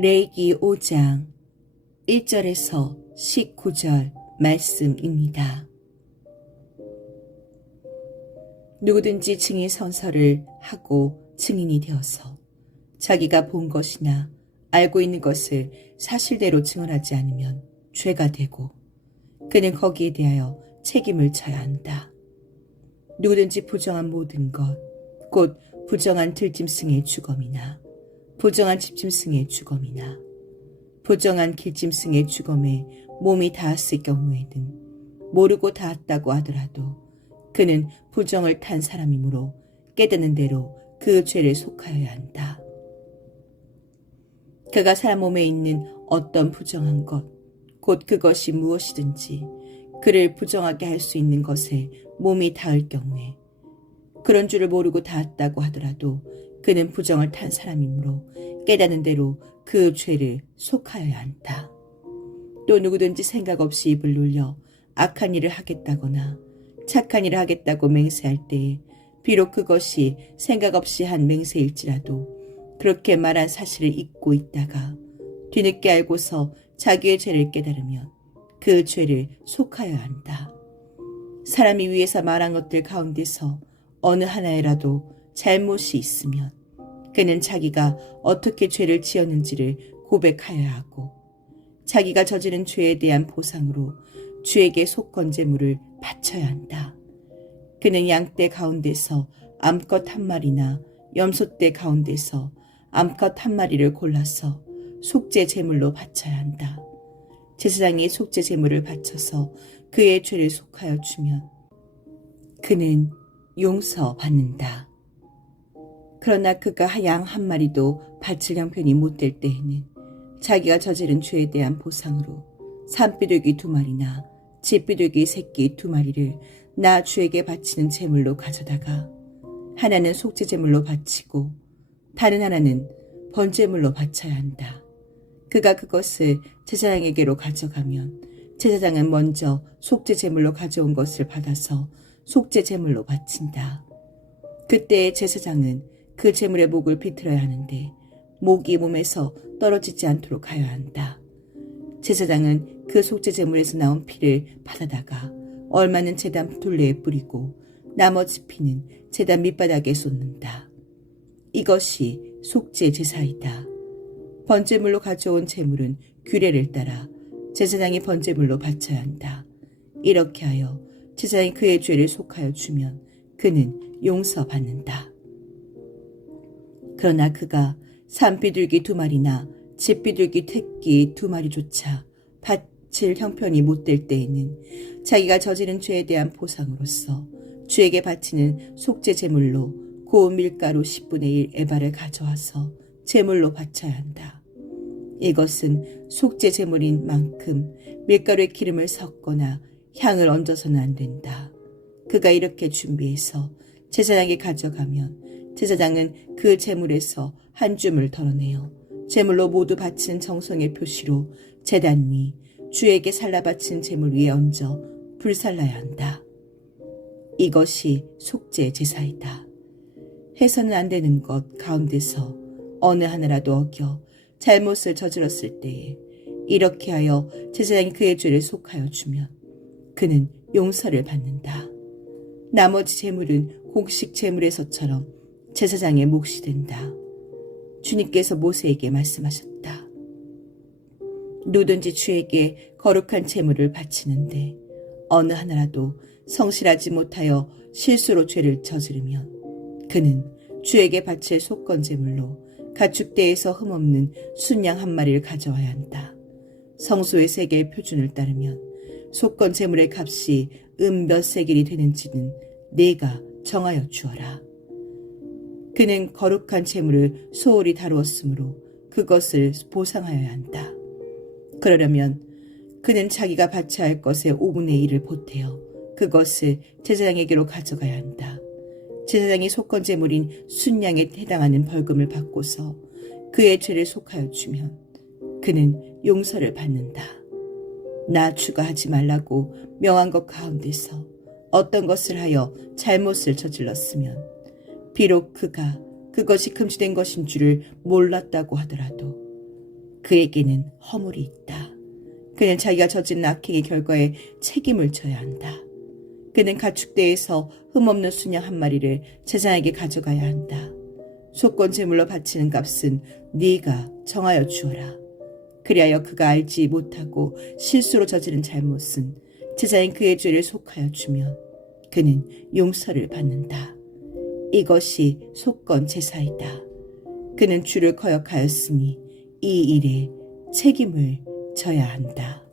레이기 5장 1절에서 19절 말씀입니다. 누구든지 증인 선서를 하고 증인이 되어서 자기가 본 것이나 알고 있는 것을 사실대로 증언하지 않으면 죄가 되고 그는 거기에 대하여 책임을 져야 한다. 누구든지 부정한 모든 것, 곧 부정한 들짐승의 주검이나 부정한 집짐승의 죽음이나 부정한 길짐승의 죽음에 몸이 닿았을 경우에는 모르고 닿았다고 하더라도 그는 부정을 탄 사람이므로 깨닫는 대로 그 죄를 속하여야 한다. 그가 사람 몸에 있는 어떤 부정한 것, 곧 그것이 무엇이든지 그를 부정하게 할 수 있는 것에 몸이 닿을 경우에 그런 줄을 모르고 닿았다고 하더라도 그는 부정을 탄 사람이므로 깨닫는 대로 그 죄를 속하여야 한다. 또 누구든지 생각 없이 입을 놀려 악한 일을 하겠다거나 착한 일을 하겠다고 맹세할 때에 비록 그것이 생각 없이 한 맹세일지라도 그렇게 말한 사실을 잊고 있다가 뒤늦게 알고서 자기의 죄를 깨달으면 그 죄를 속하여야 한다. 사람이 위에서 말한 것들 가운데서 어느 하나에라도 잘못이 있으면 그는 자기가 어떻게 죄를 지었는지를 고백하여야 하고 자기가 저지른 죄에 대한 보상으로 주에게 속건제물을 바쳐야 한다. 그는 양떼 가운데서 암컷 한 마리나 염소떼 가운데서 암컷 한 마리를 골라서 속죄 제물로 바쳐야 한다. 제사장이 속죄 제물을 바쳐서 그의 죄를 속하여 주면 그는 용서받는다. 그러나 그가 양 한 마리도 바칠 형편이 못 될 때에는 자기가 저지른 죄에 대한 보상으로 산비둘기 두 마리나 집비둘기 새끼 두 마리를 나 주에게 바치는 제물로 가져다가 하나는 속죄 제물로 바치고 다른 하나는 번제물로 바쳐야 한다. 그가 그것을 제사장에게로 가져가면 제사장은 먼저 속죄 제물로 가져온 것을 받아서 속죄 제물로 바친다. 그때 제사장은 그 재물의 목을 비틀어야 하는데 목이 몸에서 떨어지지 않도록 하여야 한다. 제사장은 그 속죄 재물에서 나온 피를 받아다가 얼마는 재단 둘레에 뿌리고 나머지 피는 재단 밑바닥에 쏟는다. 이것이 속죄 제사이다. 번제물로 가져온 재물은 규례를 따라 제사장이 번제물로 바쳐야 한다. 이렇게 하여 제사장이 그의 죄를 속하여 주면 그는 용서받는다. 그러나 그가 산비둘기 두 마리나 집비둘기 택기 두 마리조차 바칠 형편이 못될 때에는 자기가 저지른 죄에 대한 보상으로서 주에게 바치는 속죄 제물로 고운 밀가루 10분의 1 에바를 가져와서 제물로 바쳐야 한다. 이것은 속죄 제물인 만큼 밀가루에 기름을 섞거나 향을 얹어서는 안 된다. 그가 이렇게 준비해서 제사장에 가져가면 제사장은 그 재물에서 한 줌을 덜어내어 재물로 모두 바친 정성의 표시로 재단 위 주에게 살라 바친 재물 위에 얹어 불살라야 한다. 이것이 속죄 제사이다. 해서는 안 되는 것 가운데서 어느 하나라도 어겨 잘못을 저질렀을 때에 이렇게 하여 제사장이 그의 죄를 속하여 주면 그는 용서를 받는다. 나머지 재물은 공식 재물에서처럼 제사장의 몫이 된다. 주님께서 모세에게 말씀하셨다. 누든지 주에게 거룩한 재물을 바치는데 어느 하나라도 성실하지 못하여 실수로 죄를 저지르면 그는 주에게 바칠 속건제물로 가축대에서 흠없는 순양 한 마리를 가져와야 한다. 성소의 세계의 표준을 따르면 속건제물의 값이 은몇 세겔이 되는지는 내가 정하여 주어라. 그는 거룩한 재물을 소홀히 다루었으므로 그것을 보상하여야 한다. 그러려면 그는 자기가 바쳐할 것의 5분의 1을 보태어 그것을 제사장에게로 가져가야 한다. 제사장이 속건 제물인 순양에 해당하는 벌금을 받고서 그의 죄를 속하여 주면 그는 용서를 받는다. 나 추가하지 말라고 명한 것 가운데서 어떤 것을 하여 잘못을 저질렀으면 비록 그가 그것이 금지된 것인 줄을 몰랐다고 하더라도 그에게는 허물이 있다. 그는 자기가 저지른 악행의 결과에 책임을 져야 한다. 그는 가축대에서 흠없는 수녀 한 마리를 제자에게 가져가야 한다. 속권 제물로 바치는 값은 네가 정하여 주어라. 그리하여 그가 알지 못하고 실수로 저지른 잘못은 제자인 그의 죄를 속하여 주면 그는 용서를 받는다. 이것이 속건 제사이다. 그는 주를 거역하였으니 이 일에 책임을 져야 한다.